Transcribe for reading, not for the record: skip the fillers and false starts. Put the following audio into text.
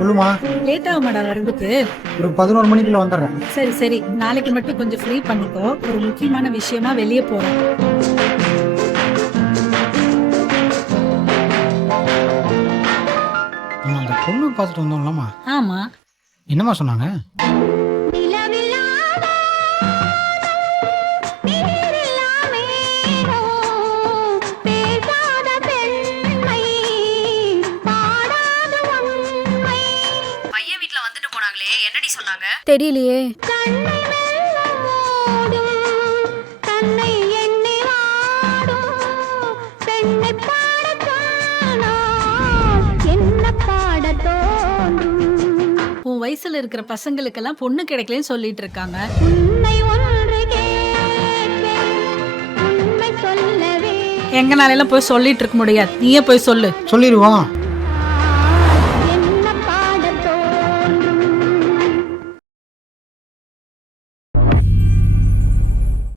சொல்லுமா. லேட் ஆகுமாடா வரதுக்கு? ஒரு 11 மணிக்குள்ள வந்துடுறேன். சரி சரி, நாளைக்கு மட்டும் கொஞ்சம் ஃப்ரீ பண்ணிக்கோ, ஒரு முக்கியமான விஷயமா வெளியே போறோம். நம்ம அந்த பொண்ணு பார்த்துட்டு வந்தோம்லம்மா, ஆமா, என்னம்மா சொன்னாங்க? பையன் வீட்ல வந்துட்டு போனாங்களே, என்னடி சொன்னாங்க? தெரியலையே. உன் வயசுல இருக்கிற பசங்களுக்கெல்லாம் பொண்ணு கிடைக்கலன்னு சொல்லிட்டு இருக்காங்க. எங்கனால எல்லாம் போய் சொல்லிட்டு இருக்க முடியாது, நீயே போய் சொல்லு. சொல்லிடுவோம்.